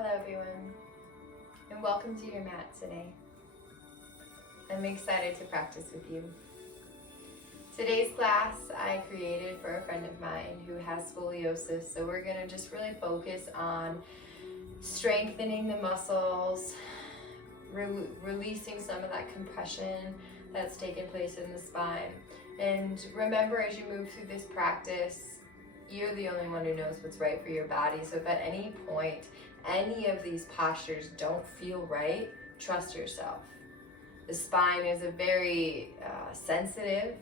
Hello everyone, and welcome to your mat today. I'm excited to practice with you. Today's class I created for a friend of mine who has scoliosis, so we're going to just really focus on strengthening the muscles, releasing some of that compression that's taken place in the spine. And remember, as you move through this practice, you're the only one who knows what's right for your body. So if at any point any of these postures don't feel right, trust yourself. The spine is a very sensitive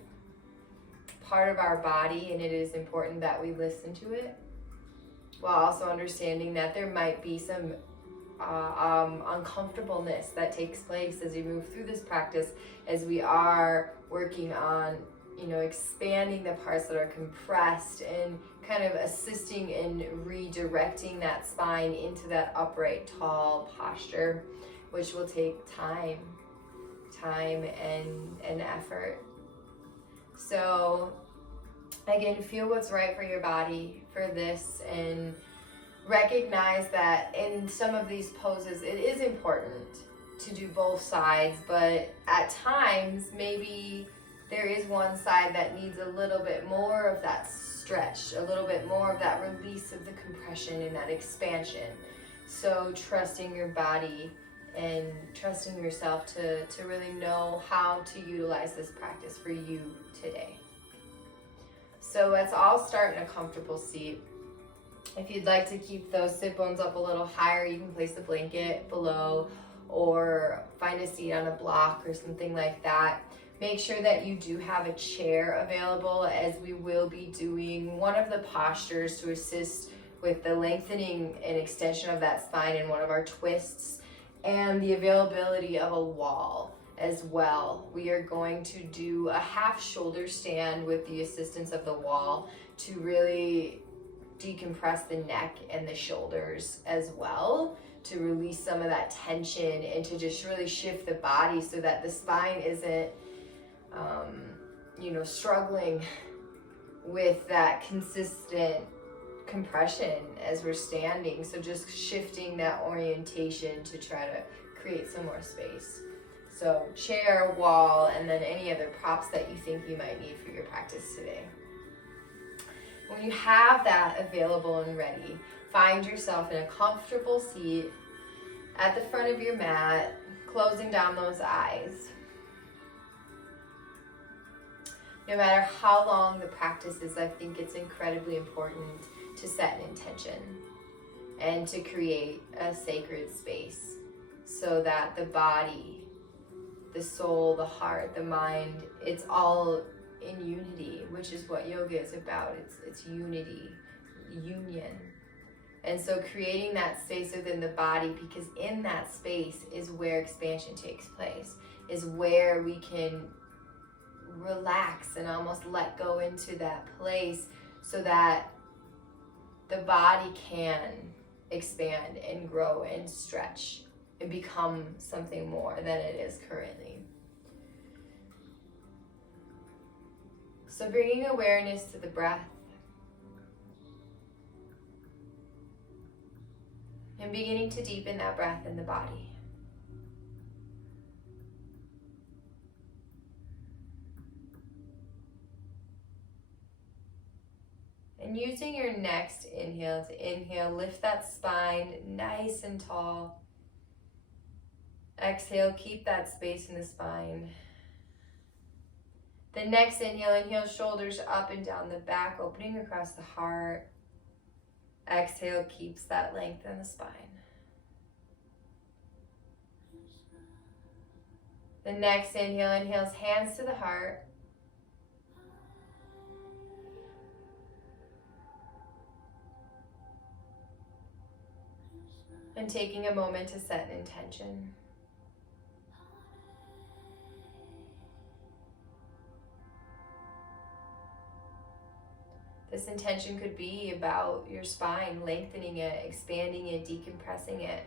part of our body, and it is important that we listen to it, while also understanding that there might be some uncomfortableness that takes place as you move through this practice, as we are working on expanding the parts that are compressed and kind of assisting in redirecting that spine into that upright, tall posture, which will take time and effort. So again, feel what's right for your body for this, and recognize that in some of these poses it is important to do both sides, but at times maybe there is one side that needs a little bit more of that stretch, a little bit more of that release of the compression and that expansion. So trusting your body and trusting yourself to really know how to utilize this practice for you today. So let's all start in a comfortable seat. If you'd like to keep those sit bones up a little higher, you can place the blanket below or find a seat on a block or something like that. Make sure that you do have a chair available, as we will be doing one of the postures to assist with the lengthening and extension of that spine in one of our twists, and the availability of a wall as well. We are going to do a half shoulder stand with the assistance of the wall to really decompress the neck and the shoulders as well, to release some of that tension and to just really shift the body so that the spine isn't struggling with that consistent compression as we're standing. So just shifting that orientation to try to create some more space. So chair, wall, and then any other props that you think you might need for your practice today. When you have that available and ready, find yourself in a comfortable seat at the front of your mat, closing down those eyes. No matter how long the practice is, I think it's incredibly important to set an intention and to create a sacred space so that the body, the soul, the heart, the mind, it's all in unity, which is what yoga is about. It's unity, union. And so creating that space within the body, because in that space is where expansion takes place, is where we can relax and almost let go into that place so that the body can expand and grow and stretch and become something more than it is currently. So bringing awareness to the breath and beginning to deepen that breath in the body. And using your next inhale to inhale, lift that spine nice and tall. Exhale, keep that space in the spine. The next inhale, shoulders up and down the back, opening across the heart. Exhale, keeps that length in the spine. The next inhales hands to the heart. And taking a moment to set an intention. This intention could be about your spine, lengthening it, expanding it, decompressing it.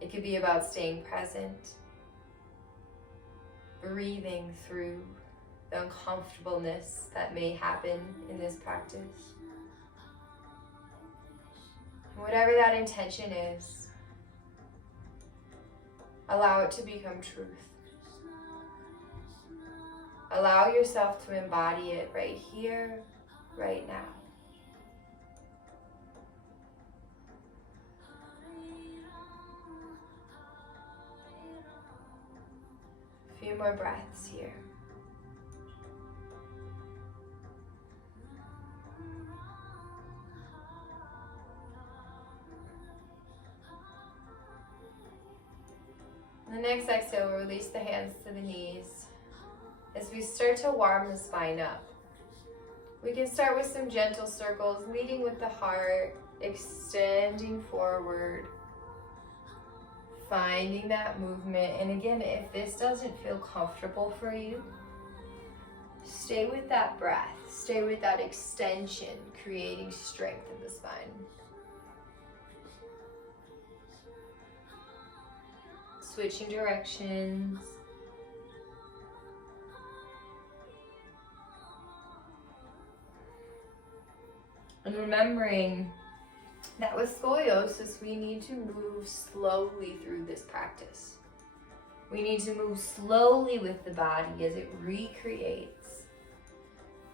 It could be about staying present, breathing through the uncomfortableness that may happen in this practice. Whatever that intention is, Allow it to become truth. Allow yourself to embody it right here, right now. A few more breaths here. The next exhale, we'll release the hands to the knees as we start to warm the spine up. We can start with some gentle circles, leading with the heart, extending forward, finding that movement. And again, if this doesn't feel comfortable for you, stay with that breath, stay with that extension, creating strength in the spine. Switching directions. And remembering that with scoliosis, we need to move slowly through this practice. We need to move slowly with the body as it recreates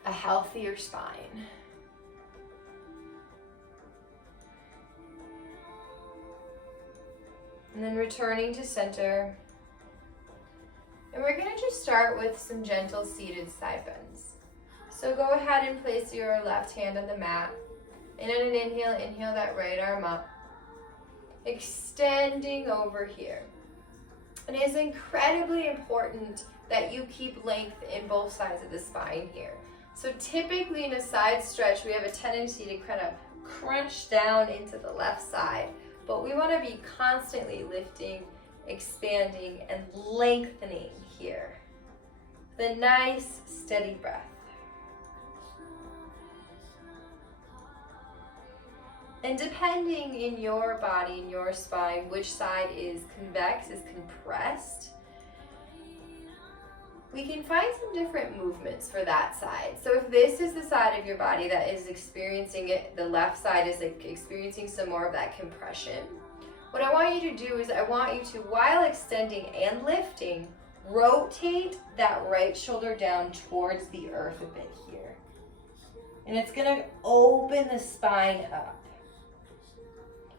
a healthier spine. And then returning to center. And we're going to just start with some gentle seated side bends. So go ahead and place your left hand on the mat. And on an inhale, inhale that right arm up. Extending over here. And it is incredibly important that you keep length in both sides of the spine here. So typically in a side stretch, we have a tendency to kind of crunch down into the left side. But we want to be constantly lifting, expanding, and lengthening here. The nice, steady breath. And depending in your body, in your spine, which side is convex, is compressed, we can find some different movements for that side. So if this is the side of your body that is experiencing it, the left side is experiencing some more of that compression, what I want you to do is I want you to, while extending and lifting, rotate that right shoulder down towards the earth a bit here. And it's gonna open the spine up.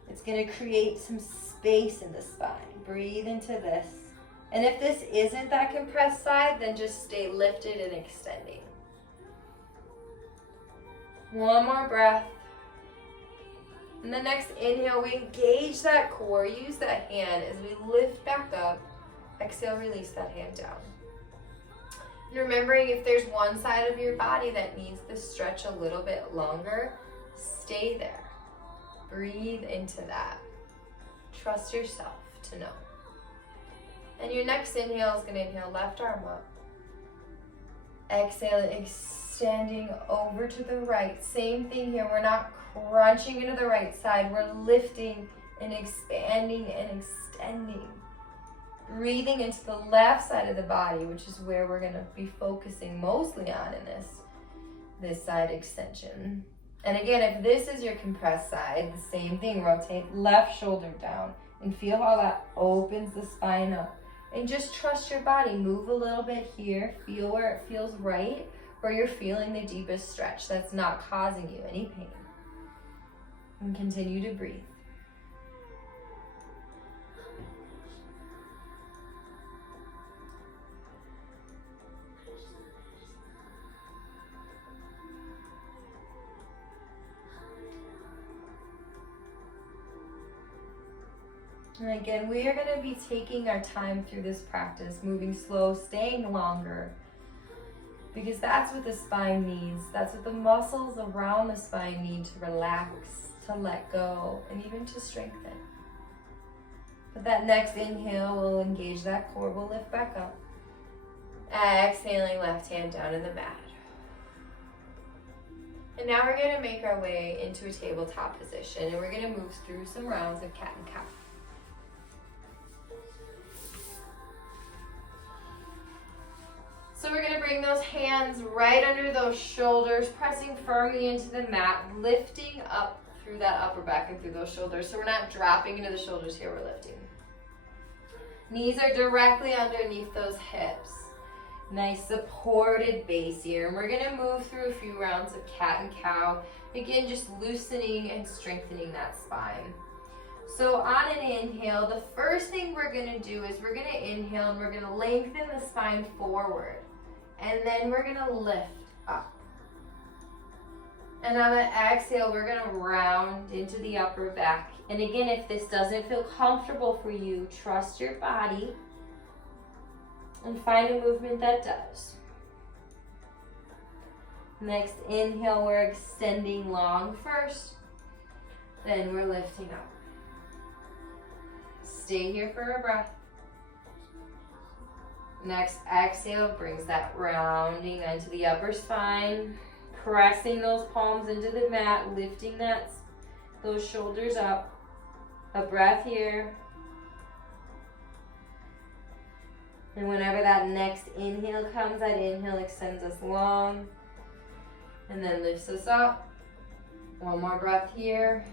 It's gonna create some space in the spine. Breathe into this. And if this isn't that compressed side, then just stay lifted and extending. One more breath. And the next inhale, we engage that core. Use that hand as we lift back up. Exhale, release that hand down. And remembering if there's one side of your body that needs to stretch a little bit longer, stay there. Breathe into that. Trust yourself to know. And your next inhale is going to inhale left arm up. Exhale, extending over to the right. Same thing here. We're not crunching into the right side. We're lifting and expanding and extending. Breathing into the left side of the body, which is where we're going to be focusing mostly on in this side extension. And again, if this is your compressed side, the same thing. Rotate left shoulder down and feel how that opens the spine up. And just trust your body. Move a little bit here. Feel where it feels right, where you're feeling the deepest stretch that's not causing you any pain. And continue to breathe. And again, we are going to be taking our time through this practice, moving slow, staying longer, because that's what the spine needs. That's what the muscles around the spine need to relax, to let go, and even to strengthen. But that next inhale will engage that core. We'll lift back up. Exhaling, left hand down in the mat. And now we're going to make our way into a tabletop position, and we're going to move through some rounds of cat and cow. So we're going to bring those hands right under those shoulders, pressing firmly into the mat, lifting up through that upper back and through those shoulders. So we're not dropping into the shoulders here, we're lifting. Knees are directly underneath those hips. Nice supported base here. And we're gonna move through a few rounds of cat and cow. Again, just loosening and strengthening that spine. So on an inhale, the first thing we're gonna do is we're gonna inhale and we're gonna lengthen the spine forward. And then we're gonna lift up. And on an exhale, we're gonna round into the upper back. And again, if this doesn't feel comfortable for you, trust your body and find a movement that does. Next inhale, we're extending long first, then we're lifting up. Stay here for a breath. Next exhale brings that rounding into the upper spine, pressing those palms into the mat, lifting those shoulders up. A breath here. And whenever that next inhale comes, that inhale extends us long and then lifts us up. One more breath here.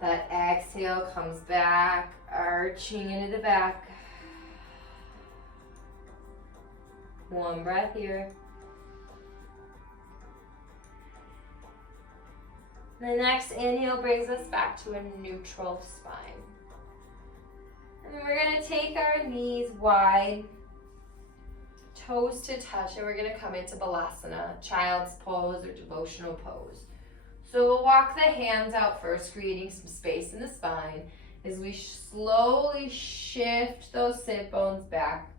That exhale comes back, arching into the back. One breath here. The next inhale brings us back to a neutral spine. And then we're gonna take our knees wide, toes to touch, and we're gonna come into Balasana, child's pose or devotional pose. So we'll walk the hands out first, creating some space in the spine as we slowly shift those sit bones back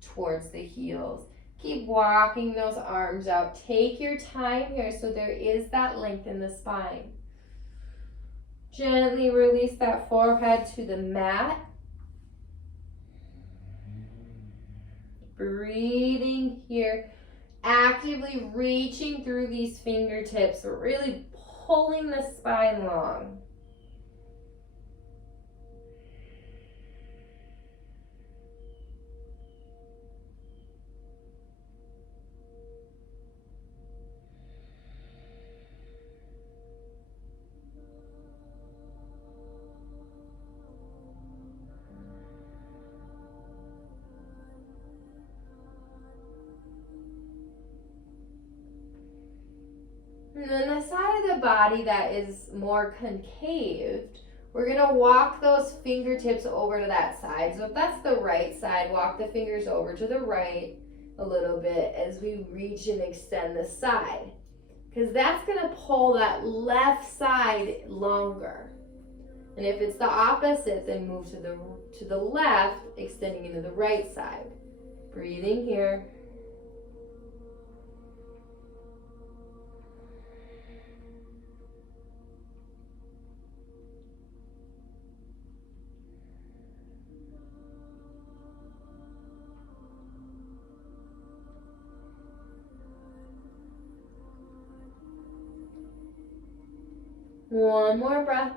towards the heels. Keep walking those arms out. Take your time here so there is that length in the spine. Gently release that forehead to the mat. Breathing here, actively reaching through these fingertips, really pulling the spine long. And then the side of the body that is more concaved, we're gonna walk those fingertips over to that side. So if that's the right side, walk the fingers over to the right a little bit as we reach and extend the side. Because that's gonna pull that left side longer. And if it's the opposite, then move to the left, extending into the right side. Breathing here. One more breath.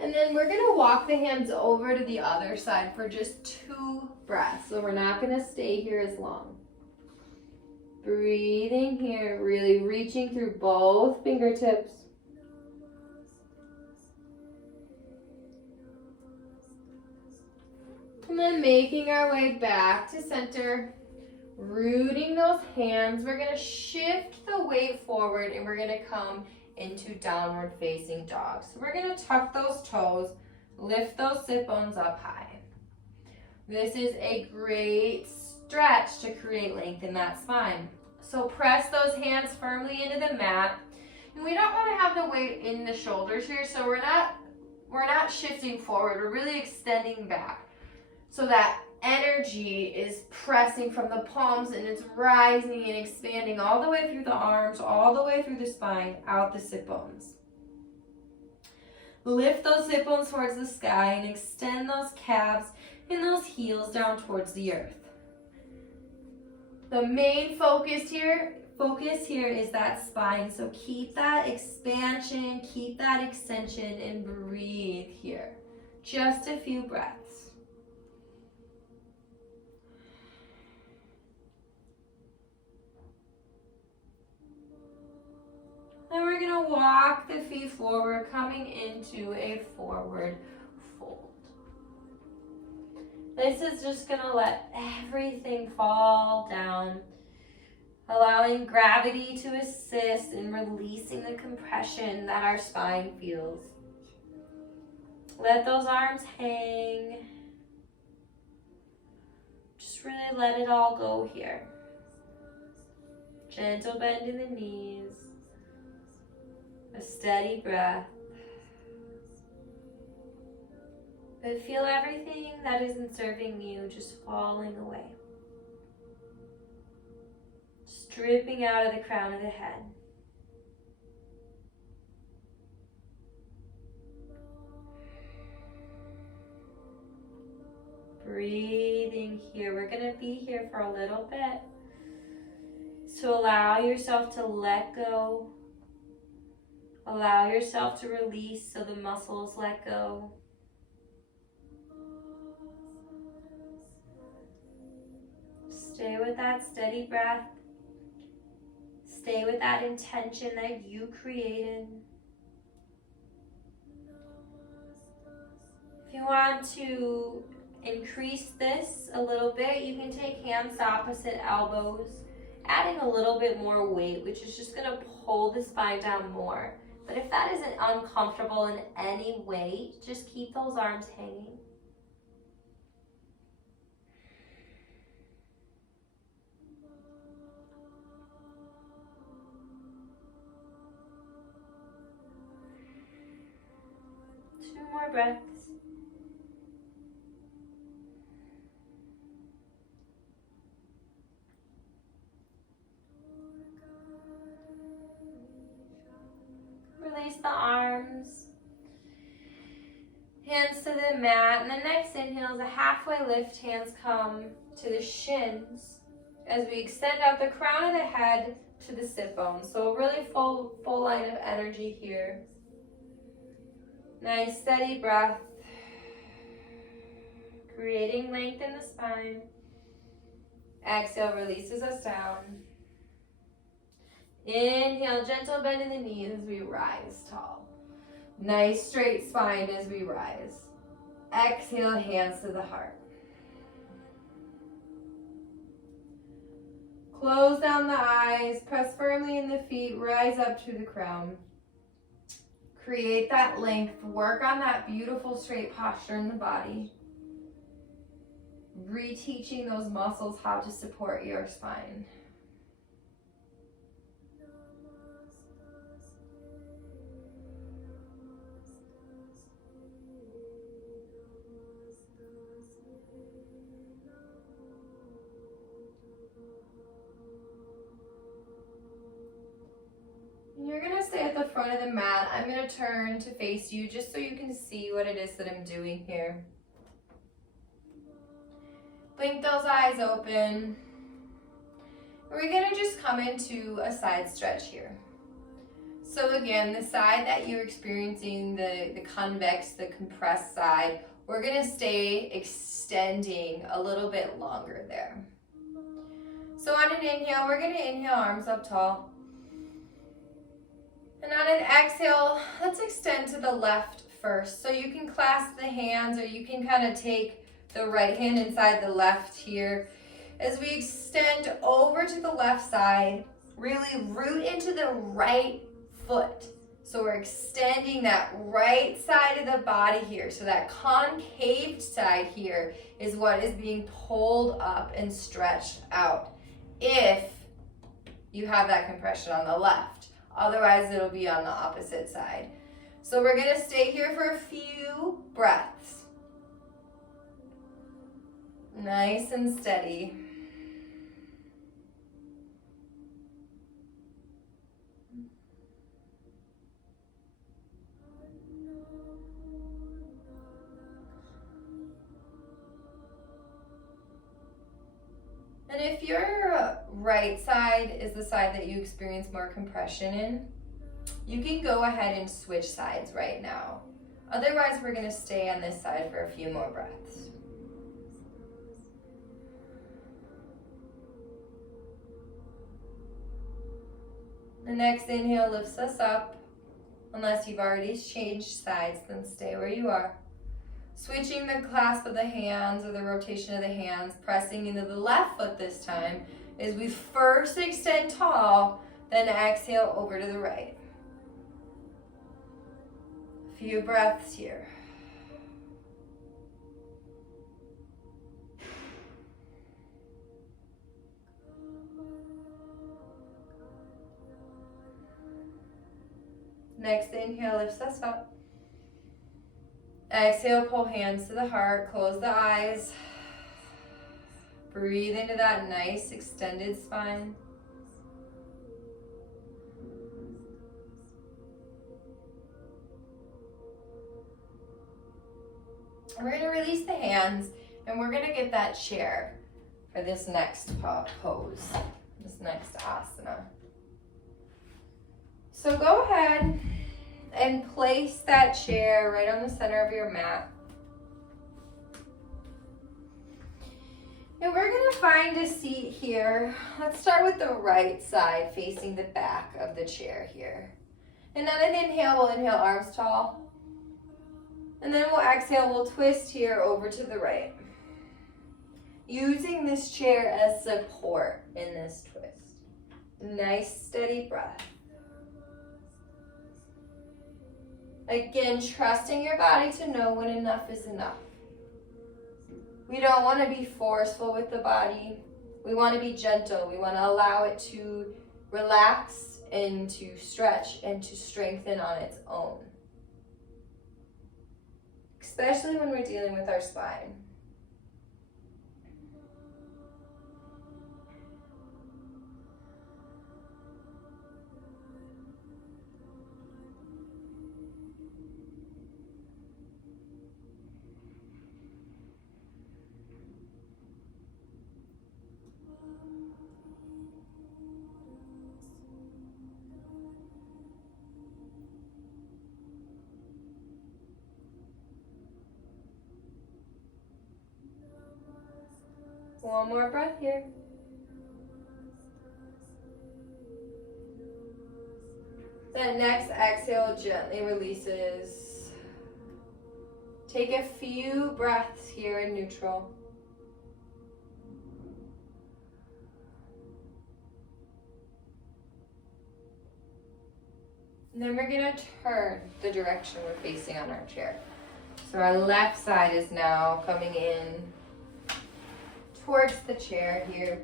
And then we're gonna walk the hands over to the other side for just 2 breaths. So we're not gonna stay here as long. Breathing here, really reaching through both fingertips. And then making our way back to center. Rooting those hands, we're gonna shift the weight forward and we're gonna come into downward facing dog. So we're gonna tuck those toes, lift those sit bones up high. This is a great stretch to create length in that spine. So press those hands firmly into the mat. And we don't wanna have the weight in the shoulders here, so we're not shifting forward, we're really extending back. So that energy is pressing from the palms and it's rising and expanding all the way through the arms, all the way through the spine, out the sit bones. Lift those sit bones towards the sky and extend those calves and those heels down towards the earth. The main focus here is that spine. So keep that expansion, keep that extension, and breathe here. Just a few breaths. And we're gonna to walk the feet forward, coming into a forward fold. This is just going to let everything fall down, allowing gravity to assist in releasing the compression that our spine feels. Let those arms hang. Just really let it all go here. Gentle bend in the knees. A steady breath. But feel everything that isn't serving you just falling away. Just dripping out of the crown of the head. Breathing here. We're going to be here for a little bit. So allow yourself to let go. Allow yourself to release so the muscles let go. Stay with that steady breath. Stay with that intention that you created. If you want to increase this a little bit, you can take hands to opposite elbows, adding a little bit more weight, which is just going to pull the spine down more. But if that isn't uncomfortable in any way, just keep those arms hanging. Two more breaths. Release the arms. Hands to the mat. And the next inhale is a halfway lift. Hands come to the shins as we extend out the crown of the head to the sit bones. So a really full line of energy here. Nice steady breath. Creating length in the spine. Exhale, releases us down. Inhale, gentle bend in the knees as we rise tall. Nice straight spine as we rise. Exhale, hands to the heart. Close down the eyes, press firmly in the feet, rise up to the crown. Create that length, work on that beautiful straight posture in the body. Reteaching those muscles how to support your spine. You're going to stay at the front of the mat. I'm going to turn to face you just so you can see what it is that I'm doing here. Blink those eyes open. We're going to just come into a side stretch here. So again, the side that you're experiencing, the convex, the compressed side, we're going to stay extending a little bit longer there. So on an inhale, we're going to inhale arms up tall. And on an exhale, let's extend to the left first. So you can clasp the hands or you can kind of take the right hand inside the left here. As we extend over to the left side, really root into the right foot. So we're extending that right side of the body here. So that concave side here is what is being pulled up and stretched out if you have that compression on the left. Otherwise, it'll be on the opposite side. So we're going to stay here for a few breaths. Nice and steady. And if your right side is the side that you experience more compression in, you can go ahead and switch sides right now. Otherwise, we're going to stay on this side for a few more breaths. The next inhale lifts us up. Unless you've already changed sides, then stay where you are. Switching the clasp of the hands or the rotation of the hands, pressing into the left foot this time, is we first extend tall, then exhale over to the right. A few breaths here. Next inhale lifts us up. Exhale, pull hands to the heart, close the eyes. Breathe into that nice extended spine. We're going to release the hands and we're going to get that chair for this next pose, this next asana. So go ahead and place that chair right on the center of your mat. And we're going to find a seat here. Let's start with the right side facing the back of the chair here. And on an inhale, we'll inhale arms tall. And then we'll exhale, we'll twist here over to the right. Using this chair as support in this twist. Nice steady breath. Again, trusting your body to know when enough is enough. We don't want to be forceful with the body. We want to be gentle. We want to allow it to relax and to stretch and to strengthen on its own. Especially when we're dealing with our spine. One more breath here. Then next exhale gently releases. Take a few breaths here in neutral. And then we're going to turn the direction we're facing on our chair. So our left side is now coming in towards the chair here,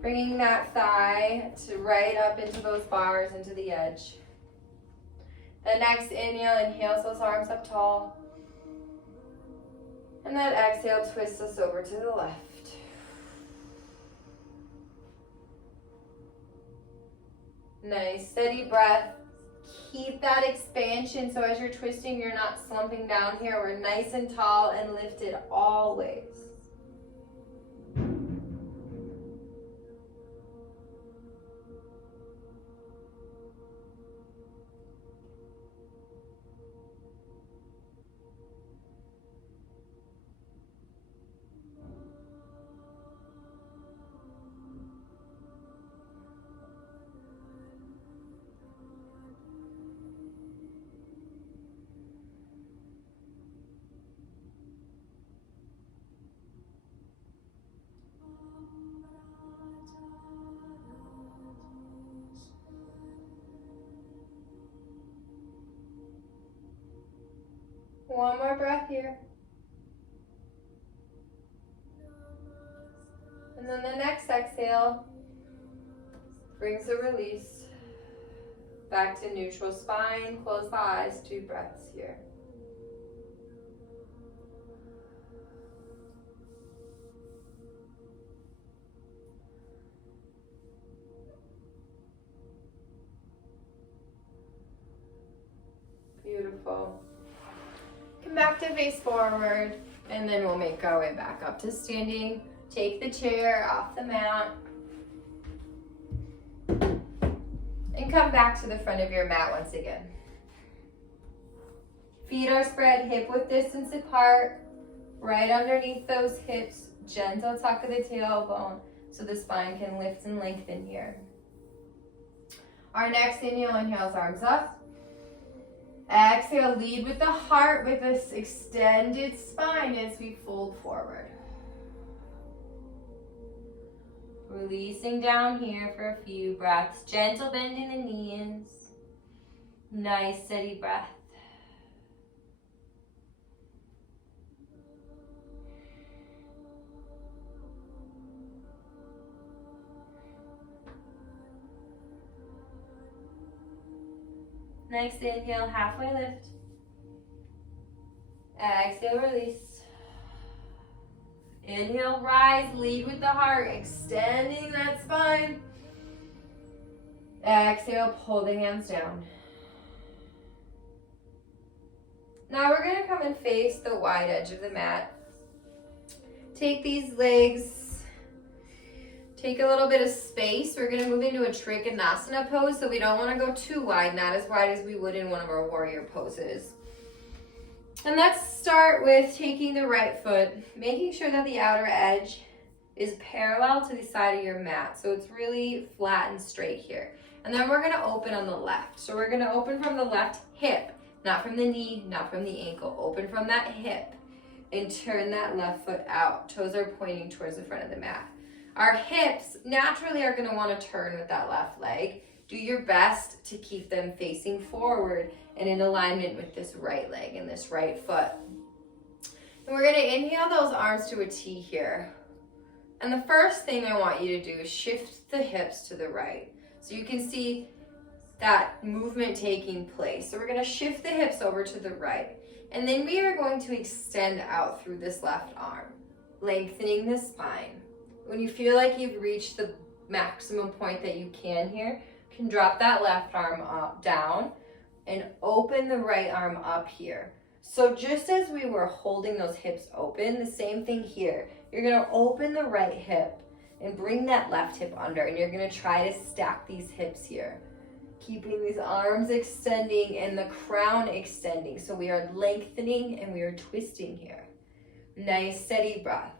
bringing that thigh to right up into those bars, into the edge. The next inhale, inhales those arms up tall. And that exhale twists us over to the left. Nice, steady breath. Keep that expansion so as you're twisting, you're not slumping down here. We're nice and tall and lifted always. One more breath here. And then the next exhale brings a release back to neutral spine. Close the eyes, 2 breaths here. Beautiful. Come back to face forward, and then we'll make our way back up to standing. Take the chair off the mat. And come back to the front of your mat once again. Feet are spread hip width distance apart. Right underneath those hips, gentle tuck of the tailbone so the spine can lift and lengthen here. Our next inhale, inhales arms up. Exhale, lead with the heart with this extended spine as we fold forward. Releasing down here for a few breaths. Gentle bending the knees. Nice steady breath. Next inhale, halfway lift. Exhale, release. Inhale, rise, lead with the heart, extending that spine. Exhale, pull the hands down. Now we're going to come and face the wide edge of the mat. Take these legs, take a little bit of space. We're going to move into a Trikonasana pose, so we don't want to go too wide, not as wide as we would in one of our warrior poses. And let's start with taking the right foot, making sure that the outer edge is parallel to the side of your mat. So it's really flat and straight here. And then we're going to open on the left. So we're going to open from the left hip, not from the knee, not from the ankle. Open from that hip and turn that left foot out. Toes are pointing towards the front of the mat. Our hips naturally are going to want to turn with that left leg. Do your best to keep them facing forward and in alignment with this right leg and this right foot. And we're going to inhale those arms to a T here. And the first thing I want you to do is shift the hips to the right. So you can see that movement taking place. So we're going to shift the hips over to the right. And then we are going to extend out through this left arm, lengthening the spine. When you feel like you've reached the maximum point that you can here, you can drop that left arm up, down, and open the right arm up here. So just as we were holding those hips open, the same thing here. You're going to open the right hip and bring that left hip under, and you're going to try to stack these hips here. Keeping these arms extending and the crown extending. So we are lengthening and we are twisting here. Nice steady breath.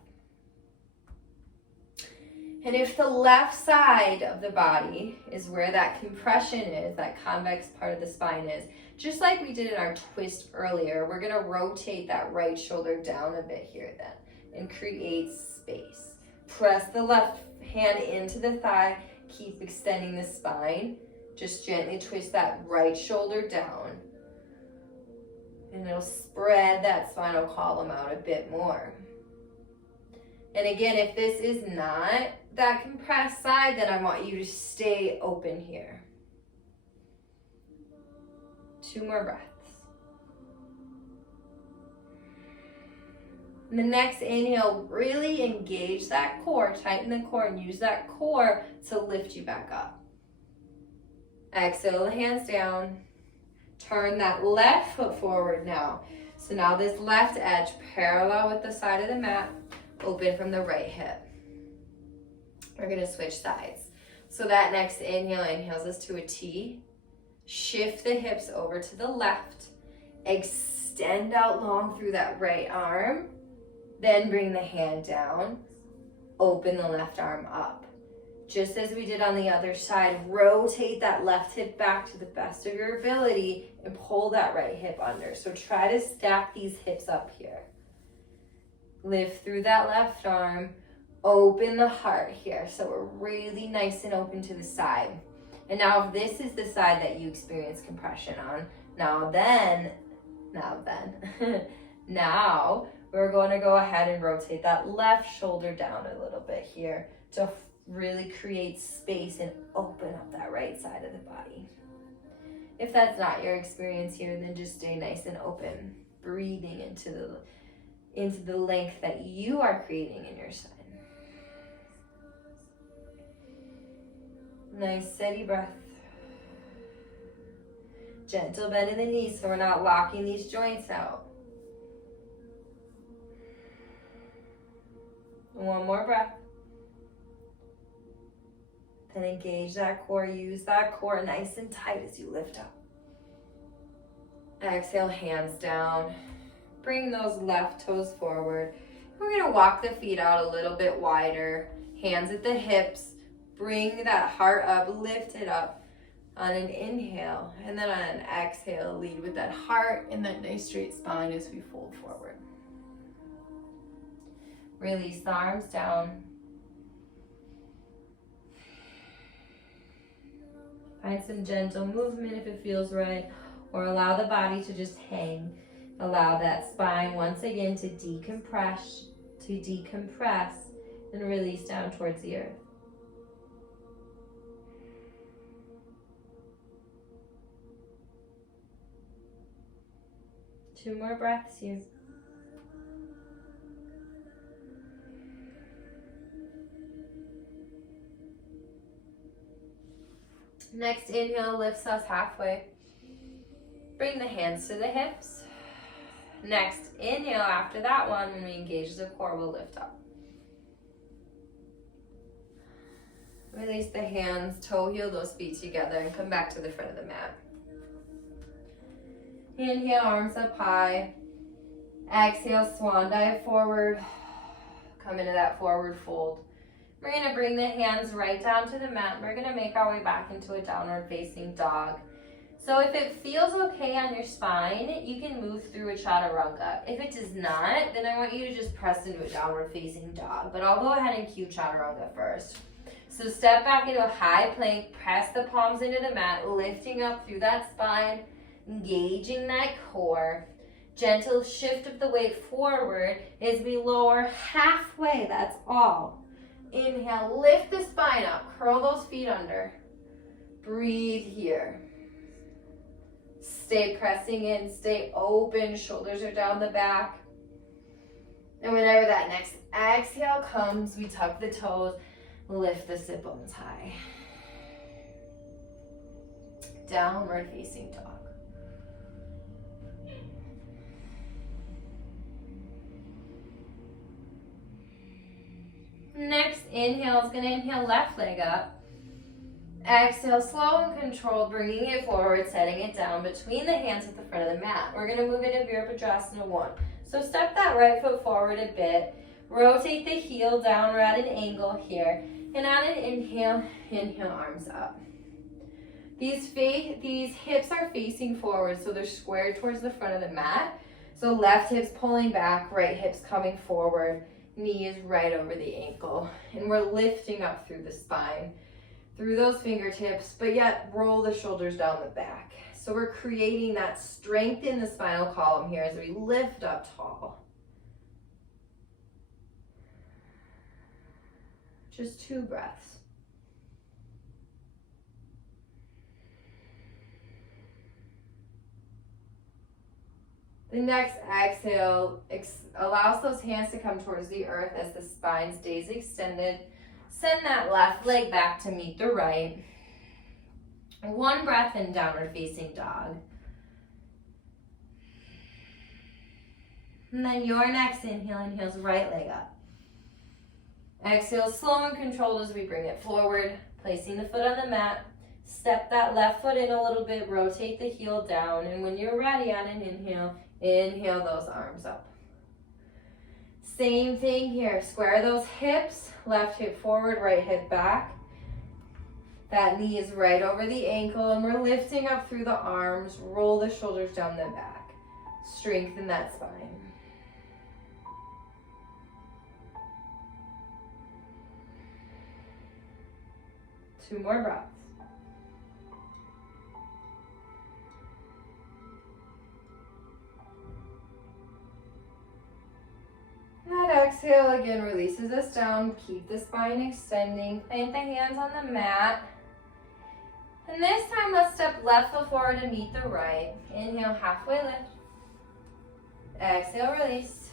And if the left side of the body is where that compression is, that convex part of the spine is, just like we did in our twist earlier, we're going to rotate that right shoulder down a bit here then and create space. Press the left hand into the thigh, keep extending the spine. Just gently twist that right shoulder down, and it'll spread that spinal column out a bit more. And again, if this is not that compressed side, then I want you to stay open here. 2 more breaths. And the next inhale, really engage that core, tighten the core, and use that core to lift you back up. Exhale the hands down. Turn that left foot forward now. So now this left edge parallel with the side of the mat, open from the right hip. We're going to switch sides. So that next inhale inhales us to a T. Shift the hips over to the left. Extend out long through that right arm. Then bring the hand down. Open the left arm up. Just as we did on the other side, rotate that left hip back to the best of your ability and pull that right hip under. So try to stack these hips up here. Lift through that left arm, open the heart here. So we're really nice and open to the side. And now if this is the side that you experience compression on, now we're going to go ahead and rotate that left shoulder down a little bit here to really create space and open up that right side of the body. If that's not your experience here, then just stay nice and open, breathing into the length that you are creating in your side. Nice steady breath. Gentle bend in the knees so we're not locking these joints out. One more breath. Then engage that core. Use that core nice and tight as you lift up. Exhale, hands down. Bring those left toes forward. We're going to walk the feet out a little bit wider. Hands at the hips. Bring that heart up, lift it up. on an inhale, and then on an exhale, lead with that heart and that nice straight spine as we fold forward. Release the arms down. Find some gentle movement if it feels right, or allow the body to just hang. Allow that spine once again to decompress, and release down towards the earth. Two more breaths here. Next inhale lifts us halfway. Bring the hands to the hips. Next inhale after that one, when we engage the core, we'll lift up. Release the hands, toe heel those feet together, and come back to the front of the mat. Inhale, arms up high. Exhale, swan dive forward. Come into that forward fold. We're going to bring the hands right down to the mat. We're going to make our way back into a downward facing dog. So if it feels okay on your spine, you can move through a chaturanga. If it does not, then I want you to just press into a downward facing dog. But I'll go ahead and cue chaturanga first. So step back into a high plank, press the palms into the mat, lifting up through that spine, engaging that core. Gentle shift of the weight forward as we lower halfway, that's all. Inhale, lift the spine up, curl those feet under. Breathe here. Stay pressing in, stay open, shoulders are down the back. And whenever that next exhale comes, we tuck the toes, lift the sit bones high. Downward facing dog. Next inhale is going to inhale left leg up. Exhale, slow and controlled, bringing it forward, setting it down between the hands at the front of the mat. We're going to move into Virabhadrasana 1. So step that right foot forward a bit. Rotate the heel down. We're at an angle here. And on an inhale, inhale arms up. These hips are facing forward, so they're squared towards the front of the mat. So left hip's pulling back, right hip's coming forward. Knee is right over the ankle. And we're lifting up through the spine, through those fingertips, but yet roll the shoulders down the back. So we're creating that strength in the spinal column here as we lift up tall. Just 2 breaths. The next exhale allows those hands to come towards the earth as the spine stays extended. Send that left leg back to meet the right. 1 breath in, downward facing dog. And then your next inhale, inhales right leg up. Exhale, slow and controlled as we bring it forward, placing the foot on the mat. Step that left foot in a little bit, rotate the heel down, and when you're ready on an inhale, inhale those arms up. Same thing here, square those hips, left hip forward, right hip back. That knee is right over the ankle, and we're lifting up through the arms, roll the shoulders down the back. Strengthen that spine. Two more breaths. That exhale again releases us down. Keep the spine extending. Plant the hands on the mat. And this time let's step left foot forward to meet the right. Inhale, halfway lift. Exhale, release.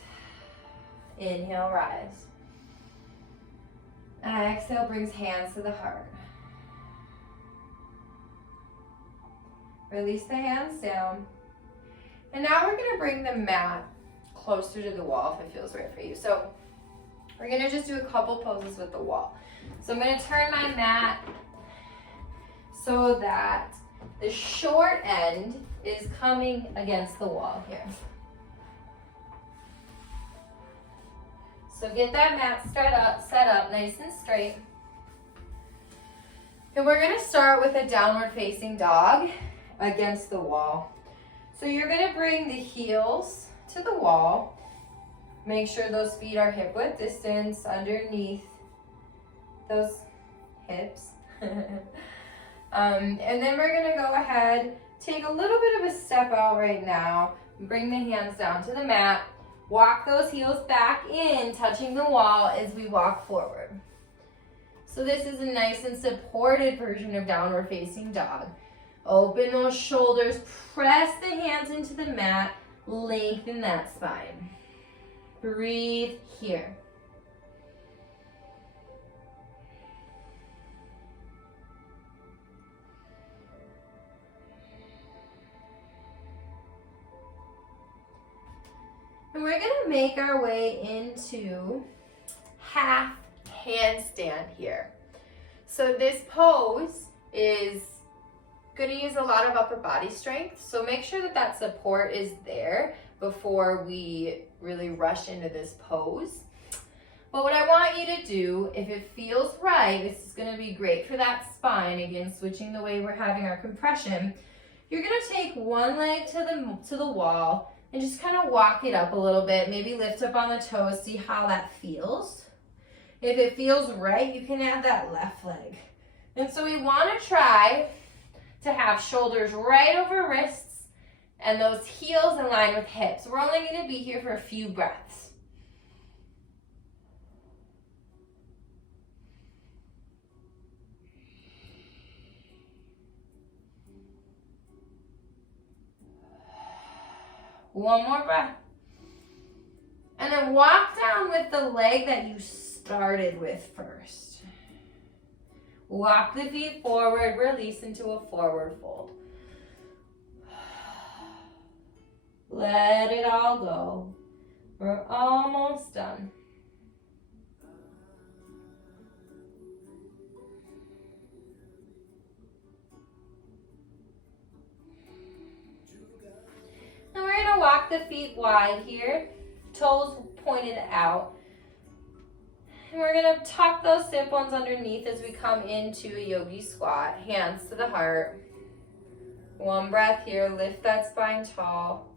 Inhale, rise. Exhale brings hands to the heart. Release the hands down. And now we're going to bring the mat closer to the wall if it feels right for you. So we're going to just do a couple poses with the wall. So I'm going to turn my mat so that the short end is coming against the wall here. So get that mat set up nice and straight. And we're gonna start with a downward facing dog against the wall. So you're gonna bring the heels to the wall. Make sure those feet are hip width distance underneath those hips. And then we're gonna go ahead, take a little bit of a step out right now, bring the hands down to the mat, walk those heels back in, touching the wall as we walk forward. So this is a nice and supported version of downward facing dog. Open those shoulders, press the hands into the mat, lengthen that spine. Breathe here. And we're gonna make our way into half handstand here. So this pose is going to use a lot of upper body strength. So make sure that that support is there before we really rush into this pose. But what I want you to do, if it feels right, this is going to be great for that spine. Again, switching the way we're having our compression. You're going to take one leg to the wall and just kind of walk it up a little bit. Maybe lift up on the toes, see how that feels. If it feels right, you can add that left leg. And so we want to try to have shoulders right over wrists and those heels in line with hips. We're only going to be here for a few breaths. One more breath. And then walk down with the leg that you started with first. Walk the feet forward, release into a forward fold. Let it all go. We're almost done. Now we're going to walk the feet wide here, toes pointed out. And we're going to tuck those sit bones underneath as we come into a yogi squat. Hands to the heart. One breath here, lift that spine tall.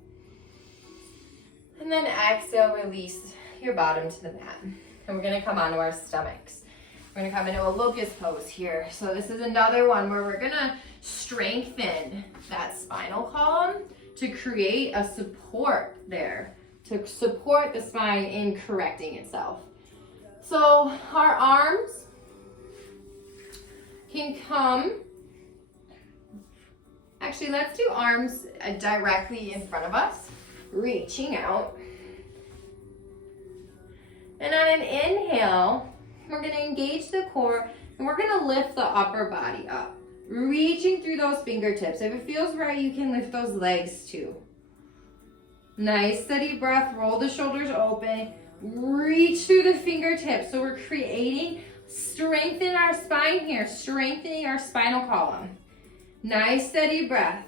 And then exhale, release your bottom to the mat. And we're going to come onto our stomachs. We're going to come into a locust pose here. So this is another one where we're going to strengthen that spinal column to create a support there, to support the spine in correcting itself. So our arms can come, actually let's do arms directly in front of us, reaching out. And on an inhale, we're going to engage the core and we're going to lift the upper body up, reaching through those fingertips. If it feels right, you can lift those legs too. Nice steady breath, roll the shoulders open, reach through the fingertips. So we're creating strength in our spine here, strengthening our spinal column. Nice steady breath.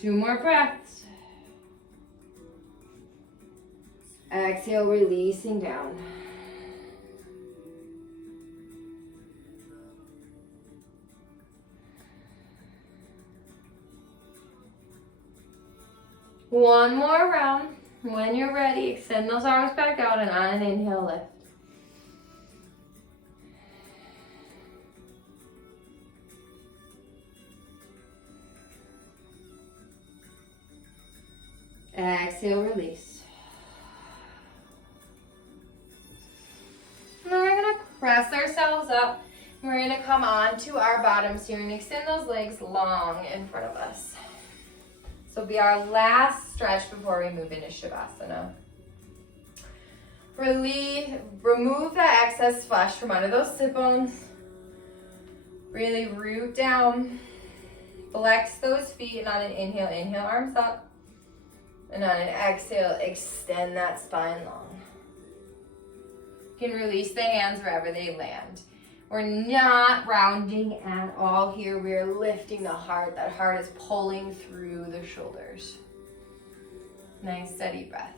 Two more breaths. Exhale, releasing down. One more round. When you're ready, extend those arms back out and on an inhale, lift. Exhale, release. And then we're going to press ourselves up. We're going to come on to our bottoms here and extend those legs long in front of us. So it'll be our last stretch before we move into Shavasana. Remove that excess flesh from under those sit bones. Really root down. Flex those feet, and on an inhale, inhale, arms up. And on an exhale, extend that spine long. You can release the hands wherever they land. We're not rounding at all here. We are lifting the heart. That heart is pulling through the shoulders. Nice steady breath.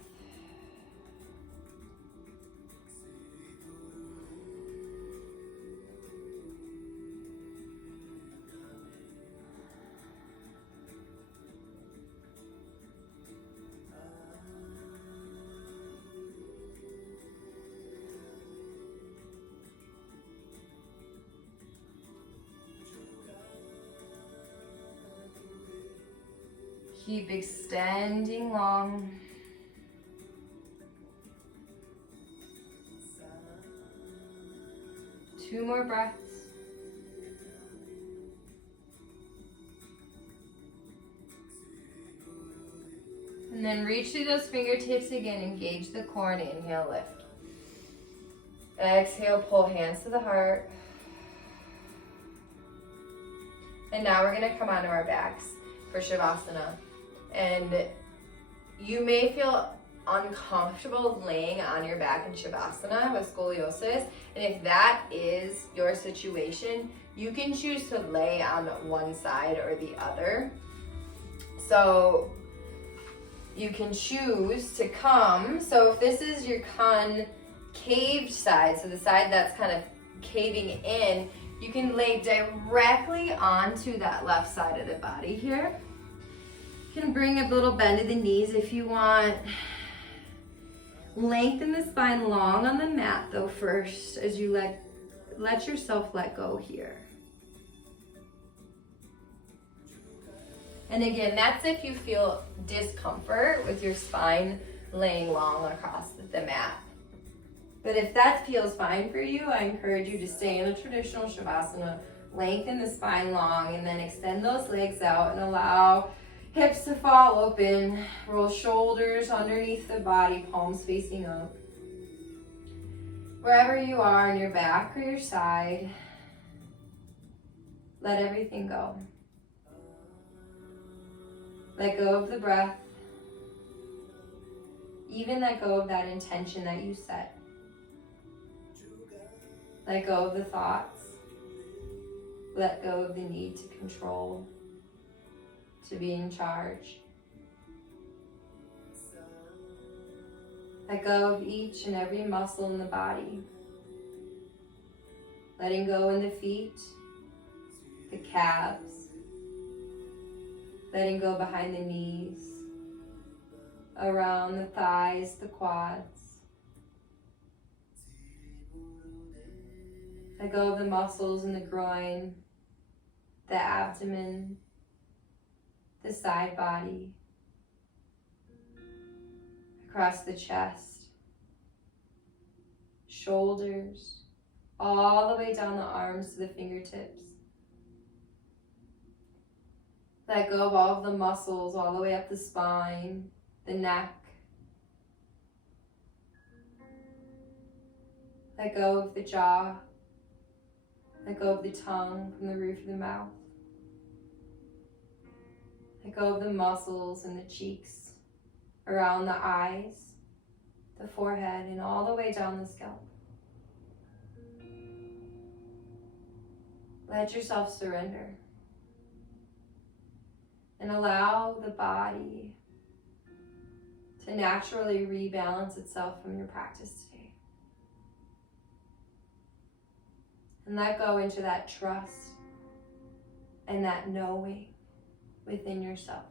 Keep extending long. Two more breaths. And then reach through those fingertips again. Engage the core and inhale, lift. Exhale, pull hands to the heart. And now we're gonna come onto our backs for Shavasana. And you may feel uncomfortable laying on your back in Shavasana with scoliosis. And if that is your situation, you can choose to lay on one side or the other. So you can choose to come. So if this is your concaved side, so the side that's kind of caving in, you can lay directly onto that left side of the body here. You can bring a little bend to the knees if you want. Lengthen the spine long on the mat though first as you let yourself let go here. And again, that's if you feel discomfort with your spine laying long across the mat. But if that feels fine for you, I encourage you to stay in a traditional Shavasana, lengthen the spine long, and then extend those legs out and allow hips to fall open. Roll shoulders underneath the body, palms facing up. Wherever you are on your back or your side, let everything go. Let go of the breath. Even let go of that intention that you set. Let go of the thoughts. Let go of the need to control, to be in charge. Let go of each and every muscle in the body. Letting go in the feet, the calves. Letting go behind the knees, around the thighs, the quads. Let go of the muscles in the groin, the abdomen, the side body, across the chest, shoulders, all the way down the arms to the fingertips. Let go of all of the muscles all the way up the spine, the neck. Let go of the jaw. Let go of the tongue from the roof of the mouth. Let go of the muscles in the cheeks, around the eyes, the forehead, and all the way down the scalp. Let yourself surrender. And allow the body to naturally rebalance itself from your practice today. And let go into that trust and that knowing within yourself.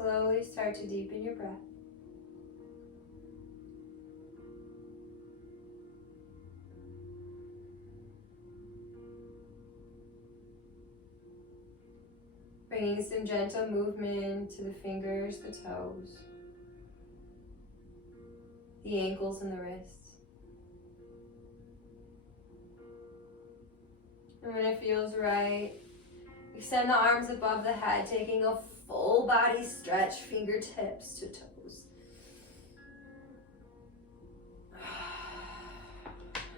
slowly start to deepen your breath. Bringing some gentle movement to the fingers, the toes, the ankles and the wrists. And when it feels right, extend the arms above the head, taking a full body stretch, fingertips to toes.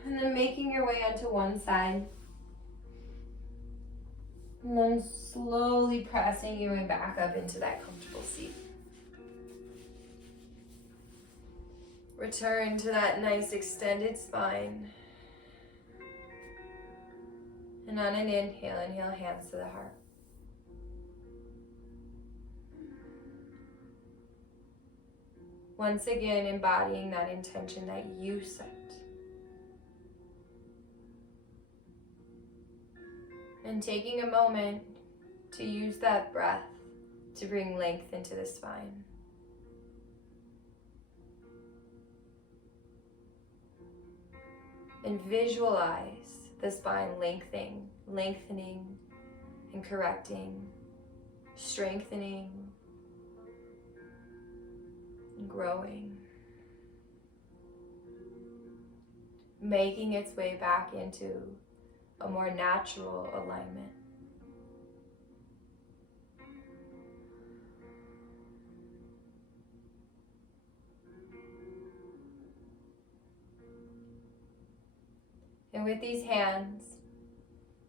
And then making your way onto one side. And then slowly pressing your way back up into that comfortable seat. Return to that nice extended spine. And on an inhale, inhale hands to the heart. Once again, embodying that intention that you set. And taking a moment to use that breath to bring length into the spine. And visualize the spine lengthening and correcting, strengthening and growing. Making its way back into a more natural alignment. And with these hands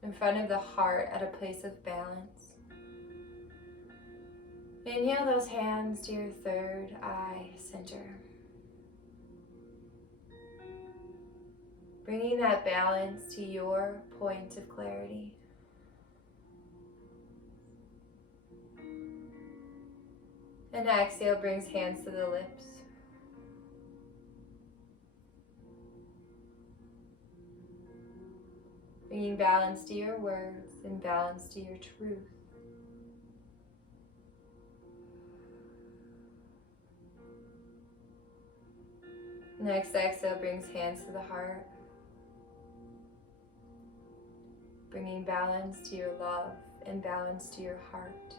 in front of the heart at a place of balance, inhale those hands to your third eye center. Bringing that balance to your point of clarity. And exhale brings hands to the lips. Bringing balance to your words and balance to your truth. Next exhale brings hands to the heart. Bringing balance to your love and balance to your heart.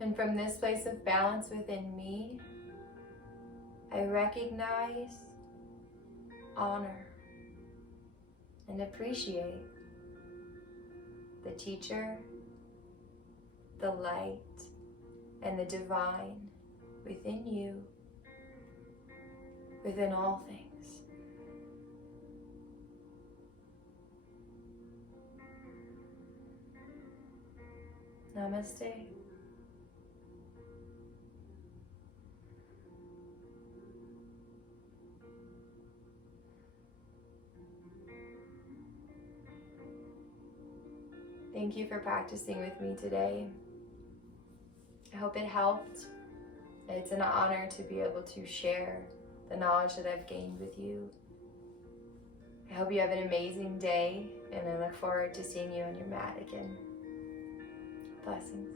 And from this place of balance within me, I recognize, honor, and appreciate the teacher, the light, and the divine within you, within all things. Namaste. Thank you for practicing with me today. I hope it helped. It's an honor to be able to share the knowledge that I've gained with you. I hope you have an amazing day, and I look forward to seeing you on your mat again. Blessings.